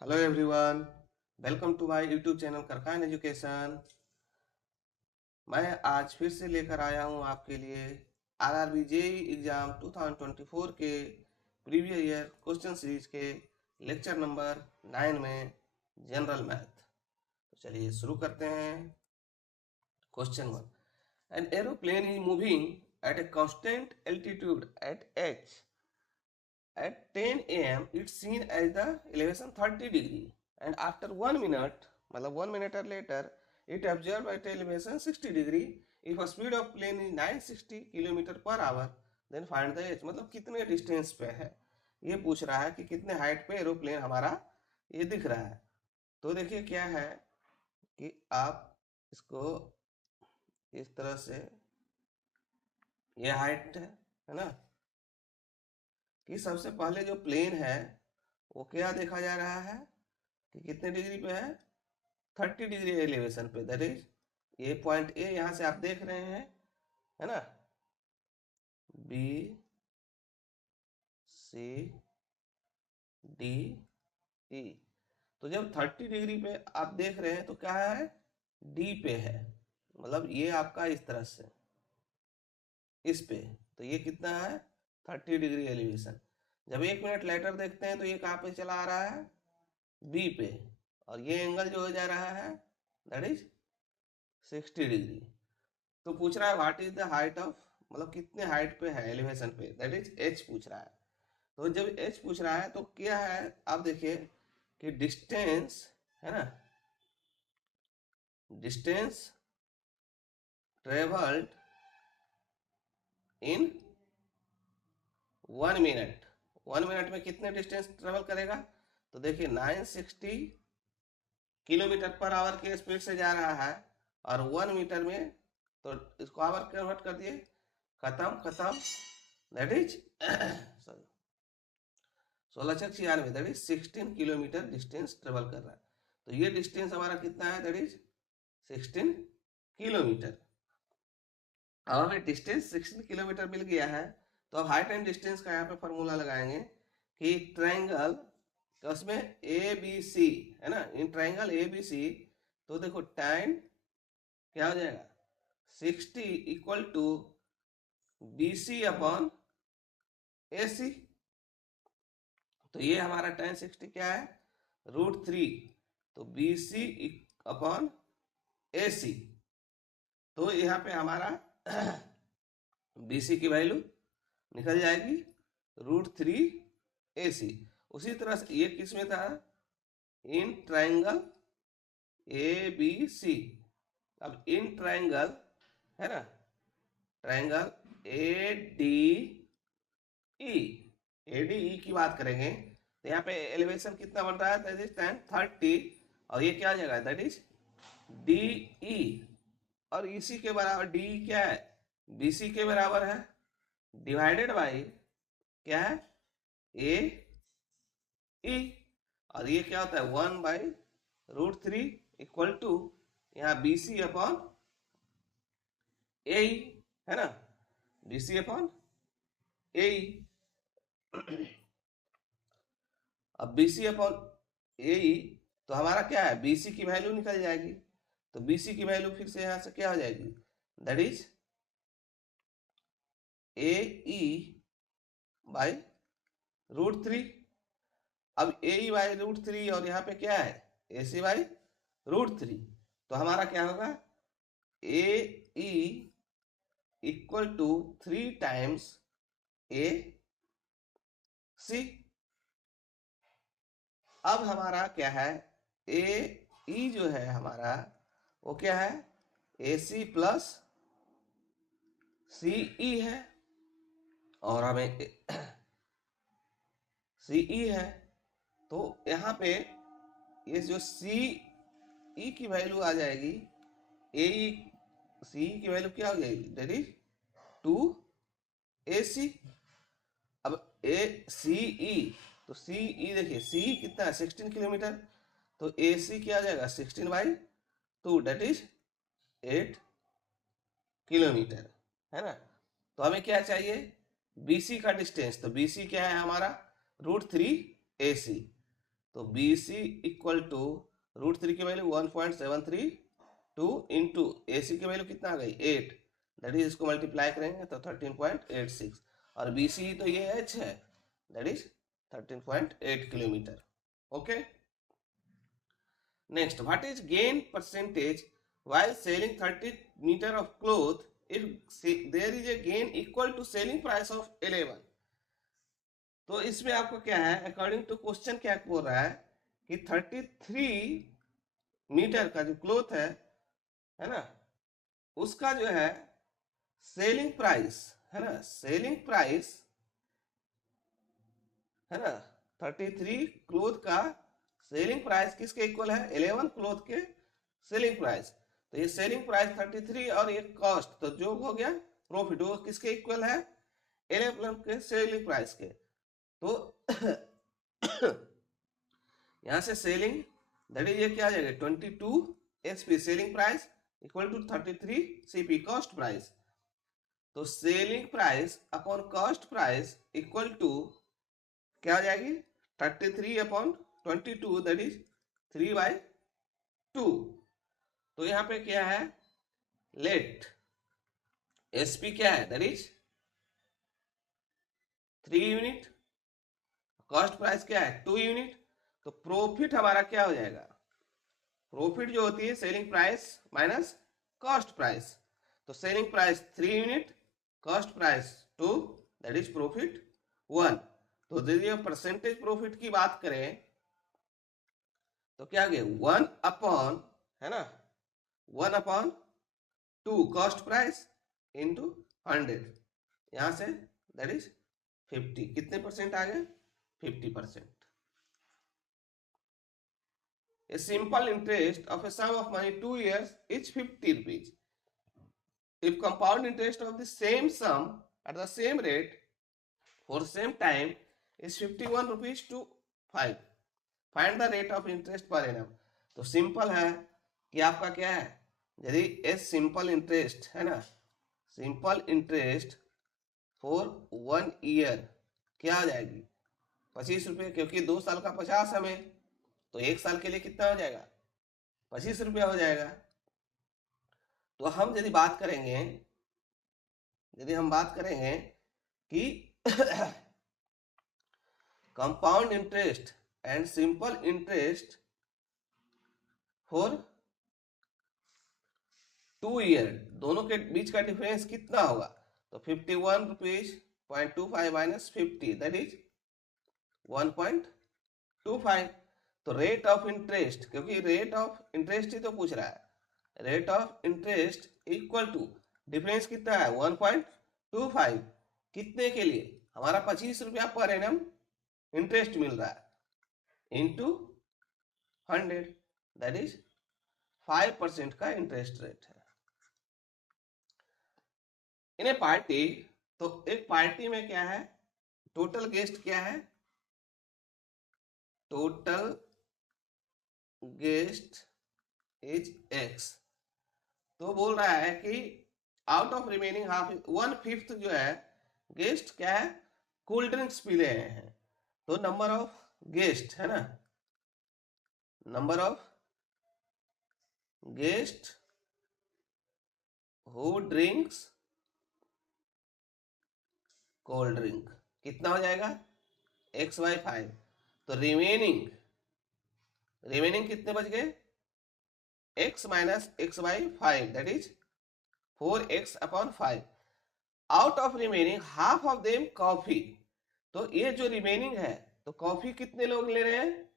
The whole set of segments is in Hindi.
Hello everyone, welcome to my YouTube channel Karkhan education. मैं आज फिर से लेकर आया हूं आपके लिए आरआरबी जेईई एग्जाम 2024 के प्रीवियस ईयर क्वेश्चन सीरीज के लेक्चर नंबर 9 में जनरल मैथ। तो चलिए शुरू करते हैं। Question 1, an aeroplane is moving at a constant altitude at h. At 10 a.m. it's seen as the elevation 30 degree, and after 1 minute, मतलब 1 minute later, it observed at elevation 60 degree. If a speed of plane is 960 kilometre per hour, then find the h. मतलब कितने डिस्टेंस पे है, ये पूछ रहा है कि कितने हाइट पे एरोप्लेन हमारा ये दिख रहा है। तो देखिए क्या है कि आप इसको इस तरह से, ये हाइट है ना, कि सबसे पहले जो प्लेन है वो क्या देखा जा रहा है कि कितने डिग्री पे है, 30 डिग्री एलिवेशन पे। दैट इज ये पॉइंट ए यहाँ से आप देख रहे हैं, है ना, बी सी डी ई। तो जब 30 डिग्री पे आप देख रहे हैं तो क्या है, डी पे है, मतलब ये आपका इस तरह से इस पे। तो ये कितना है, 30 डिग्री एलिवेशन। जब 1 मिनट लेटर देखते हैं तो ये कहाँ पे चला आ रहा है, बी पे, और ये एंगल जो हो जा रहा है दैट इज 60 डिग्री। तो पूछ रहा है what is the height of, मतलब कितने हाइट पे है एलिवेशन पे, दैट इज एच पूछ रहा है। तो जब एच पूछ रहा है तो क्या है, आप देखिए कि डिस्टेंस है ना, distance travelled in 1 minute. 1 minute में कितने डिस्टेंस ट्रेवल करेगा, तो देखिए 960 किलोमीटर पर आवर के स्पीड से जा रहा है, और 1 मीटर में, तो इसको आवर कन्वर्ट कर दिए, खत्म खत्म, that is sorry 1696, that is 16 kilometre distance travel कर रहा है। तो ये डिस्टेंस हमारा कितना है, दैट इज 16 किलोमीटर। अब हमें डिस्टेंस 16 किलोमीटर मिल गया है, तो अब हाइट एंड डिस्टेंस का यहाँ पे फॉर्मूला लगाएंगे कि ट्रायंगल, तो उसमें ए बी सी है ना, in triangle A B C, तो देखो tan क्या हो जाएगा, 60 equal to b c upon a c. तो ये हमारा tan 60 क्या है, √3, तो B c upon a c. तो यहाँ पे हमारा बी सी की वैल्यू निकल जाएगी √3 AC। उसी तरह से ये किस में था, in triangle A B C. अब इन ट्रायंगल है ना, triangle A D E, A D E की बात करेंगे तो यहाँ पे एलिवेशन कितना बन रहा है, दैट इज tan 30, और ये क्या आ जाएगा, दैट इज डी ई, और इसी के बराबर डी क्या है, बी सी के बराबर है, डिवाइडेड बाई क्या है, ए ई, और ये क्या होता है 1/√3 इक्वल टू यहाँ बी सी अपॉन ए, है ना, बी सी अपॉन ए। अब बी सी अपॉन ए, तो हमारा क्या है, बी सी की वैल्यू निकल जाएगी। तो बी सी की वैल्यू फिर से यहाँ से क्या हो जाएगी, that is a E by √3। अब ए ई बाई √3, और यहाँ पे क्या है, ए सी बाई √3। तो हमारा क्या होगा, ए ई इक्वल टू 3 टाइम्स ए सी। अब हमारा क्या है, ए ई जो है हमारा वो क्या है, ए सी प्लस सी ई है, और हमें सी ई है। तो यहाँ पे ये जो सी ई की वैल्यू आ जाएगी, ए ई सी की वैल्यू क्या हो जाएगी, दैट इज 2 AC। अब ए सी ई, तो सी ई देखिए, सी कितना है 16 किलोमीटर, तो ए सी क्या आ जाएगा 16/2, डेट इज 8 किलोमीटर, है ना। तो हमें क्या चाहिए, बी सी का डिस्टेंस, तो बी सी क्या है हमारा √3 AC। तो बी सी इक्वल टू √3 की वैल्यू 1.732 इंटू ए सी की वैल्यू कितना आ गई 8, दैट इज इसको मल्टीप्लाई करेंगे तो 13.86, और बी सी तो ये एच है, that is 13.8 kilometre. Okay, next, what is gain percentage while selling 30 meter of cloth if there is a gain equal to selling price of 11। तो इसमें आपको क्या है, अकॉर्डिंग टू क्वेश्चन क्या बोल रहा है कि 33 मीटर का जो क्लोथ है ना, उसका जो है सेलिंग प्राइस है ना, सेलिंग प्राइस है ना, 33 क्लोथ का सेलिंग प्राइस किसके इक्वल है, 11 क्लोथ के सेलिंग प्राइस। तो ये सेलिंग प्राइस 33 और ये कॉस्ट, तो जो हो गया प्रॉफिट, वो किसके इक्वल है, 11 के सेलिंग प्राइस के। तो यहां से सेलिंग दैट इज ये क्या आ जाएगा 22 SP selling price equal to 33 CP cost price. तो selling price upon cost price equal to क्या हो जाएगी 33 अपॉन 22, दैट इज 3/2। तो यहाँ पे क्या है, लेट एसपी क्या है, that is 3 unit, cost price क्या है 2 यूनिट। तो प्रॉफिट हमारा क्या हो जाएगा, प्रॉफिट जो होती है selling price minus cost price. तो selling price 3 unit, cost price 2, that is profit 1। तो यदि परसेंटेज प्रॉफिट की बात करें तो क्या गया 1 अपॉन है ना, 1/2 कॉस्ट प्राइस इंटू 100, यहां से दैट इज 50। कितने परसेंट आ गए, 50%। A simple interest of a sum of money 2 years is 50 rupees. If compound interest of the same sum at the same rate for same time is 51 rupees to 5, find the rate of interest per annum। तो सिंपल है कि आपका क्या है, यदि एस सिंपल इंटरेस्ट है ना, सिंपल इंटरेस्ट फॉर 1 ईयर क्या आ जाएगी 25 रुपये, क्योंकि 2 साल का 50 हमें, तो 1 साल के लिए कितना हो जाएगा 25 रुपया हो जाएगा। तो हम यदि बात करेंगे, यदि हम बात करेंगे कि compound interest and simple interest for 2 year, दोनों के बीच का डिफरेंस कितना होगा, तो 51 रुपीज 0.25 माइनस 50, दैट इज 1.25। तो रेट ऑफ इंटरेस्ट, क्योंकि रेट ऑफ इंटरेस्ट ही तो पूछ रहा है, rate of interest equal to difference कितना है 1.25, कितने के लिए, हमारा 25 रुपया पर एनम इंटरेस्ट मिल रहा है इंटू 100, दैट इज 5% का इंटरेस्ट रेट है इन ए पार्टी। तो एक पार्टी में क्या है, टोटल गेस्ट क्या है, टोटल गेस्ट इज x। तो बोल रहा है कि आउट ऑफ रिमेनिंग हाफ 1/5 जो है गेस्ट क्या है कोल्ड ड्रिंक्स पी रहे हैं। तो नंबर ऑफ गेस्ट है ना, number of guest who drinks cold drink कितना हो जाएगा x/5। तो रिमेनिंग कितने बच गए x minus x/5, that is 4x/5। Out of remaining half of them coffee. तो ये जो रिमेनिंग है, तो कॉफी कितने लोग ले रहे हैं,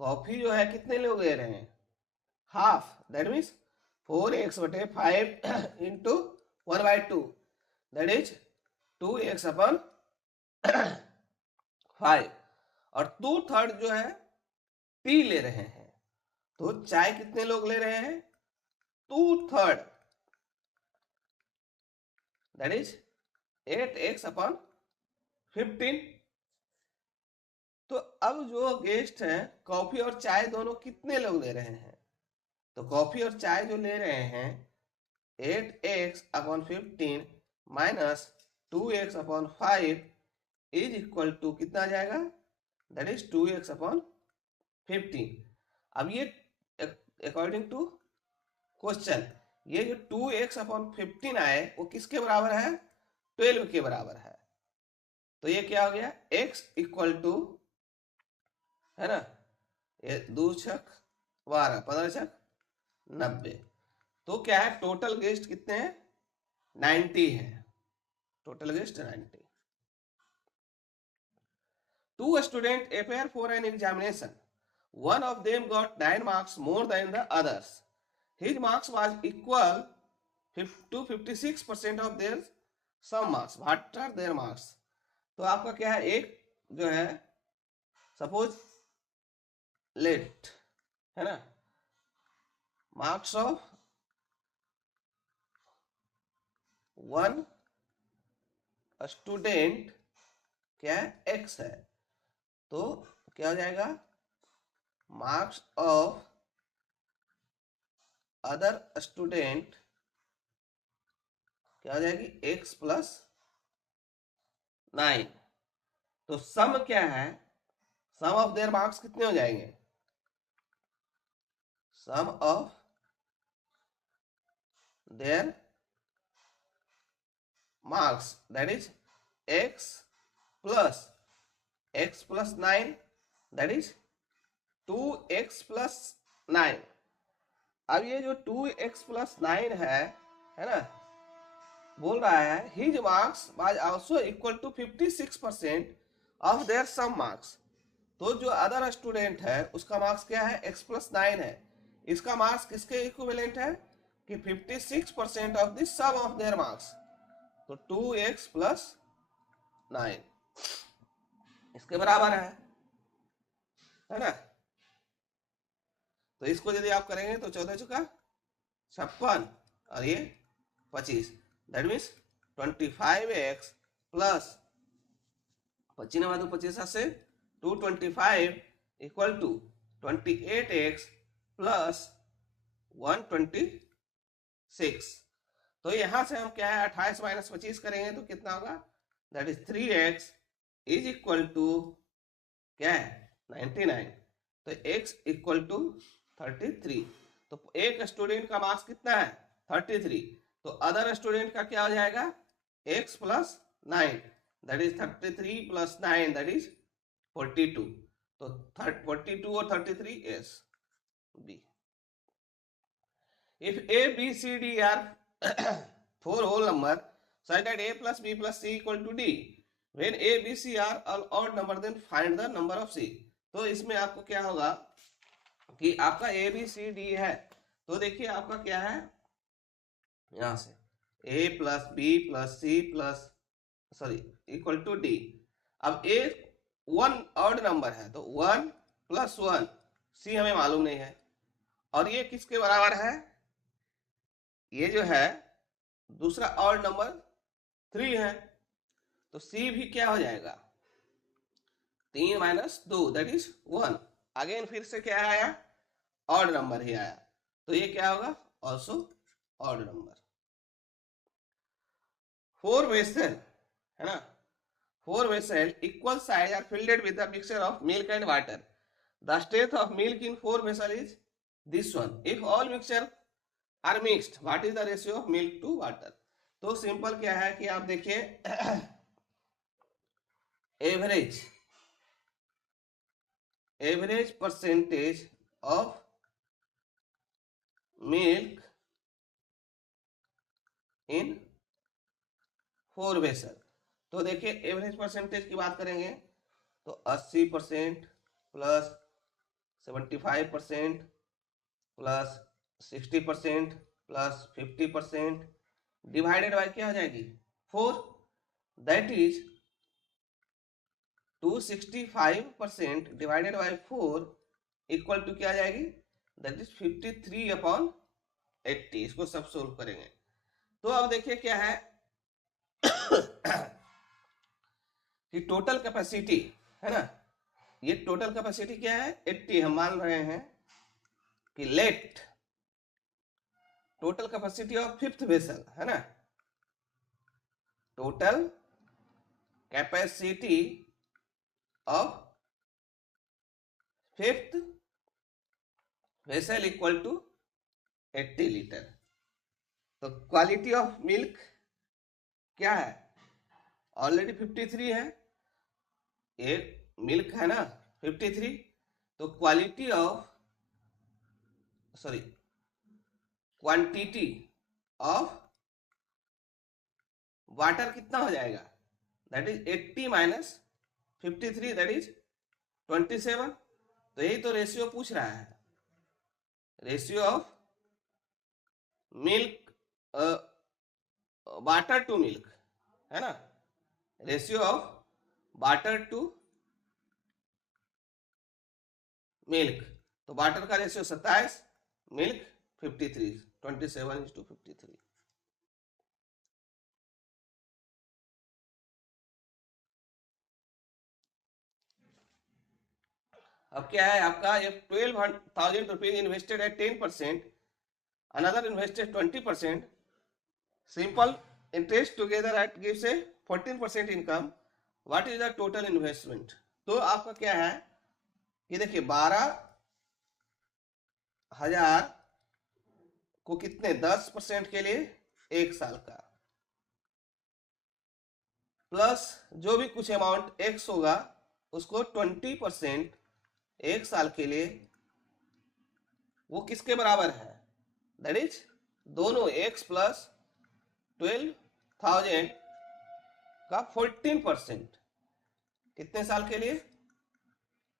कॉफी जो है कितने लोग ले रहे हैं half, that means 4x/5 into 1/2, that is 2x/5। और 2/3 जो है टी ले रहे हैं। तो चाय कितने लोग ले रहे हैं 2/3, दैट इज 8x/15। तो अब जो गेस्ट हैं कॉफी और चाय दोनों कितने लोग ले रहे हैं, तो कॉफी और चाय जो ले रहे हैं 8x/15 minus 2x/5 is equal to कितना आ जाएगा दैट इज 2x/15। अब ये अकॉर्डिंग टू क्वेश्चन ये जो 2x/15 आए वो किसके बराबर है? 12 के बराबर है। तो ये क्या हो गया? x इक्वल टू, है ना, ये 2 छक 12, 15 छक 90। तो क्या है? टोटल गेस्ट कितने हैं? 90 है। Total guest 90। 2 students appear for an examination. One of them got 9 marks more than the others. His marks was equal to 56% of their sum marks. What are their marks? तो आपका क्या है? एक जो है सपोज लेट, है ना, मार्क्स ऑफ वन स्टूडेंट क्या है? एक्स है। तो क्या हो जाएगा? मार्क्स ऑफ अदर स्टूडेंट क्या हो जाएगी? x plus 9। तो सम क्या है? सम ऑफ देयर मार्क्स कितने हो जाएंगे? Sum of their marks that is x plus 9 that is 2x plus 9। अब ये जो 2x प्लस 9 है ना, बोल रहा है his marks was also equal to 56% of their sum marks. तो जो अदर स्टूडेंट है उसका मार्क्स क्या है? x प्लस 9 है। इसका मार्क्स किसके इक्विवेलेंट है? कि 56% of the sum of their marks. तो 2x प्लस 9 इसके बराबर है ना। तो इसको यदि आप करेंगे तो 14 चुका 56 और ये 25, दैट मीन्स 25x प्लस 25 नवा 25 से 225 इक्वल टू 28x प्लस 126। तो यहां से हम क्या है? 28 माइनस 25 करेंगे तो कितना होगा? That is 3x is equal to क्या है? 99। तो x इक्वल टू 33। तो एक स्टूडेंट का मार्क्स कितना है? 33। तो अदर स्टूडेंट का क्या हो जाएगा? x plus 9 that is 33 plus 9 that is 42। तो 42 और 33 is B. If A, B, C, D are 4 whole number such that A plus B plus C equal to D, when A, B, C are all odd number then find the number of C. तो इसमें आपको क्या होगा कि आपका A, B, C, D है। तो देखिए आपका क्या है? यहां से A plus B plus C plus equal to D। अब A 1 ऑड नंबर है तो 1 प्लस 1, C हमें मालूम नहीं है। और ये किसके बराबर है? ये जो है दूसरा ऑड नंबर 3 है। तो C भी क्या हो जाएगा? 3 माइनस 2 दैट इज 1। अगेन फिर से क्या आया? ऑड नंबर ही आया। तो ये क्या होगा? Also odd number. 4 वेसल, है ना, 4 vessels equal size are filled with a mixture of milk and water. The strength of milk in 4 vessels is this one. If all mixture are mixed, what is the ratio of milk to water? तो सिंपल क्या है कि आप देखिए average percentage of milk in 4 vessel. तो देखिए एवरेज परसेंटेज की बात करेंगे तो 80% plus 75% plus 60% plus 50% divided by क्या हो जाएगी? 4, that is 265% divided by 4 equal to क्या आ जाएगी? That is 53/80। इसको सब सोल्व करेंगे तो अब देखिए क्या है कि टोटल कैपेसिटी, है ना, ये टोटल कैपेसिटी क्या है? 80। हम मान रहे हैं कि let total capacity of 5th vessel, है ना, total capacity of fifth vessel equal to 80 litre. तो क्वालिटी ऑफ मिल्क क्या है, ऑलरेडी 53 है, एक मिल्क है ना 53, तो quality of quantity of water कितना हो जाएगा, that is 80 minus 53, that is 27। तो यही तो रेशियो पूछ रहा है, ratio of milk water to milk, है ना, ratio of water to milk. तो वाटर का रेशियो 27, मिल्क 53, 27:53। अब क्या है आपका, ये 12,000 रुपीज इन्वेस्टेड है 10%, another invested 20%, simple interest together at gives a 14% income, what is the total investment? तो आपका क्या है कि देखिए 12,000 को कितने 10% के लिए 1 साल का, प्लस जो भी कुछ अमाउंट एक्स होगा उसको 20% 1 साल के लिए, वो किसके बराबर है, दैट इज दोनों x प्लस 12,000 का 14%, कितने साल के लिए,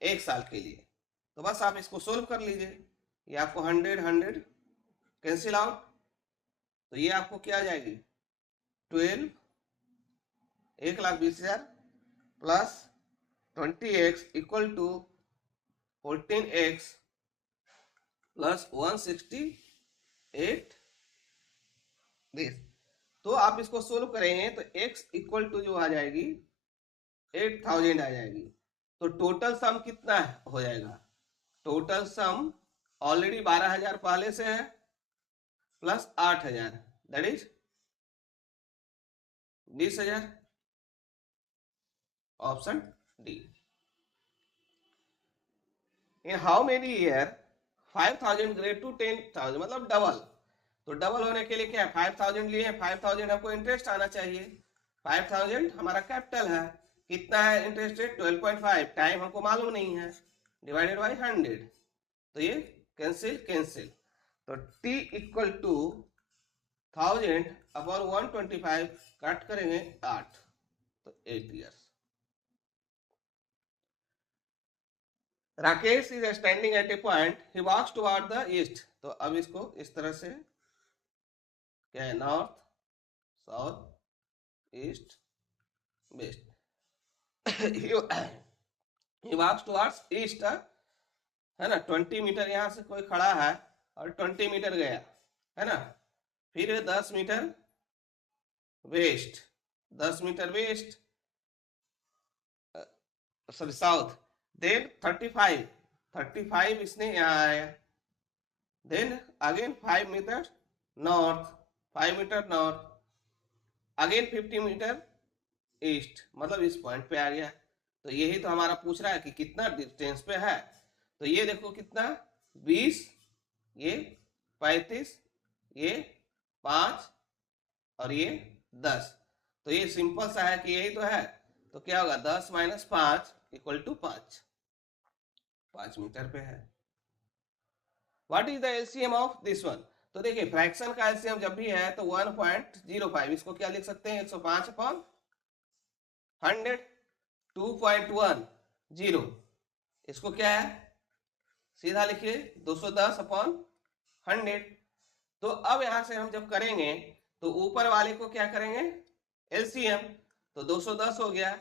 1 साल के लिए। तो बस आप इसको सोल्व कर लीजिए, ये आपको 100 कैंसिल आउट, तो ये आपको क्या आ जाएगी 1,20,000 plus 20x equal to 14x plus 168 this. तो आप इसको सोल्व करेंगे तो x इक्वल टू जो आ जाएगी 8,000 आ जाएगी। तो टोटल सम कितना हो जाएगा, टोटल सम ऑलरेडी 12,000 पहले से है plus 8,000, that is 20,000, option D. In how many year 5,000 grade two 10,000, मतलब डबल। तो डबल होने के लिए क्या है, 5,000 लिए हैं, 5,000 हमको इंटरेस्ट आना चाहिए, 5,000 हमारा कैपिटल है, कितना है इंटरेस्ट रेट 12.5, टाइम हमको मालूम नहीं है, डिवाइडेड बाई 100, तो ये कैंसिल कैंसिल। तो t इक्वल टू 1000 अपॉन 125 काट करेंगे 8, तो 8 years. Rakesh is standing at a point, he walks toward the east. तो अब इसको इस तरह से क्या है, north south east west, he walks towards east, है ना, 20 मीटर यहां से कोई खड़ा है और 20 मीटर गया, है ना, फिर 10 metre west, 10 metre west sorry south, then 35 इसने यहाँ आया, then again 5 metre north, 5 metre north, again 50 metre east, मतलब इस पॉइंट पे आ गया। तो यही तो हमारा पूछ रहा है कि कितना डिस्टेंस पे है। तो ये देखो कितना 20, ये 35, ये 5 और ये 10। तो ये सिंपल सा है कि यही तो है। तो क्या होगा 10 माइनस 5 इक्वल टू 5 मीटर पे है। What is the LCM of this one? तो देखिए फ्रैक्शन का एलसीएम जब भी है तो 1.05, इसको क्या लिख सकते हैं 105 अपॉन 100, 2.10, इसको क्या है सीधा लिखिए 210 अपॉन 100। तो अब यहां से हम जब करेंगे तो ऊपर वाले को क्या करेंगे एलसीएम, तो 210 हो गया,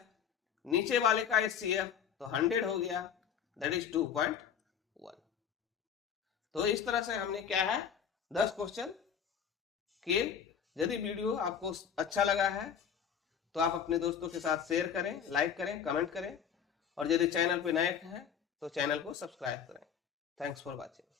नीचे वाले का एचसीएफ तो 100 हो गया, दैट इज 2.1। तो इस तरह से हमने क्या है 10 क्वेश्चन किए। यदि वीडियो आपको अच्छा लगा है तो आप अपने दोस्तों के साथ शेयर करें, लाइक करें, कमेंट करें, और यदि चैनल पे नए हैं तो चैनल को सब्सक्राइब करें। Thanks for watching.